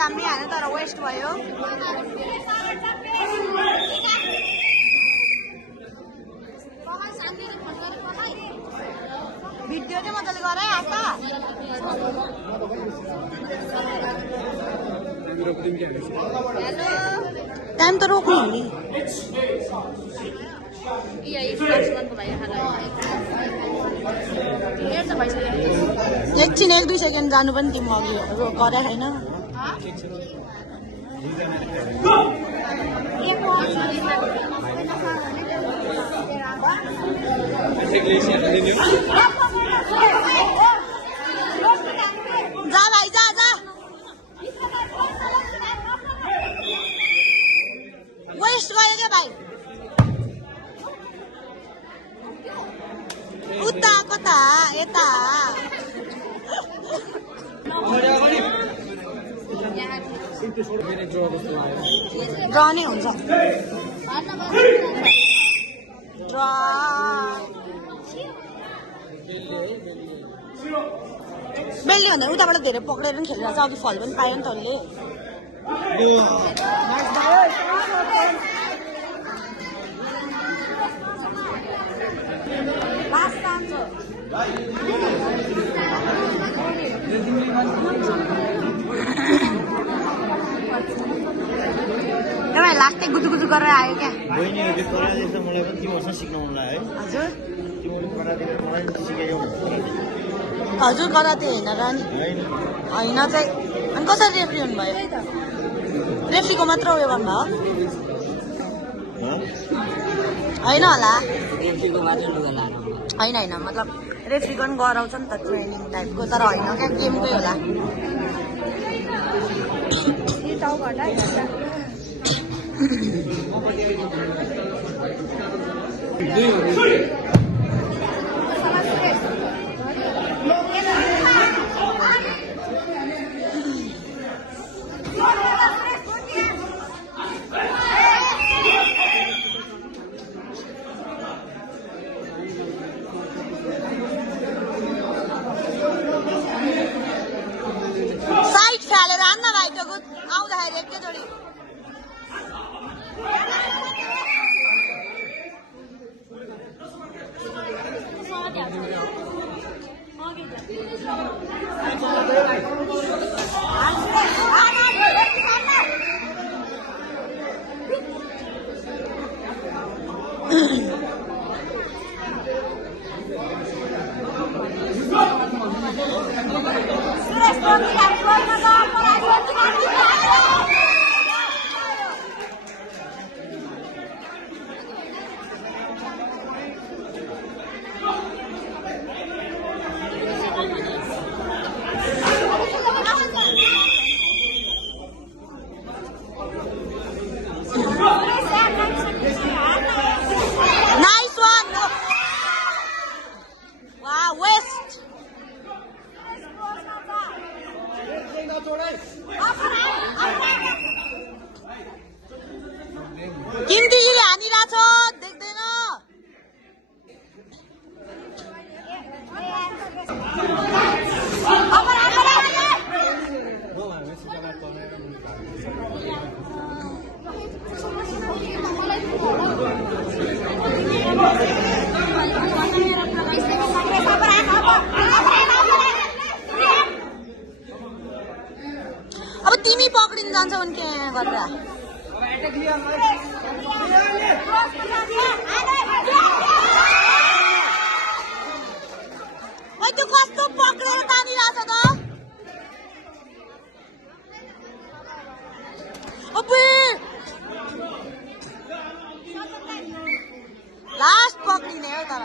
दामी हाल्यो तर वेस्ट भयो। भिडियो चाहिँ मजाले गर है आशा। टाइम त रोक्नु हो नि। एकछिन 1-2 सेकेन्ड जानु पनि तिमी अघि गरे होइन। जा भाइ जा जा वेस्ट गयो क्या भाइ। उता कता यता ड्र नै हुन्छ। ड्र बेलले भन्दा उताबाट धेरै पक्रेर पनि खेलिरहेको छ। अघि फल पनि पायो नि त उसले। लाग्दै गुजु गुजु गरेर आयो क्या। हजुर कराते होइन र नि होइन चाहिँ अनि कसरी रेफ्री हुनुभयो? रेफ्रीको मात्र उयो गर्नुभयो होइन होला। होइन होइन मतलब रेफ्रीको पनि गराउँछ नि त ट्रेनिङ टाइपको तर होइन क्या गेमकै होला। साइड फालेर आन्न भाइ त्यो आउँदाखेरि एकैचोटि। किमदिले हानिरहेछ देख्दैन। अब तिमी पक्रिन जान्छ उनके गरेर त्यो कस्तो पक्रेर तानिरहेछ त। लास्ट पक्रिने हो तर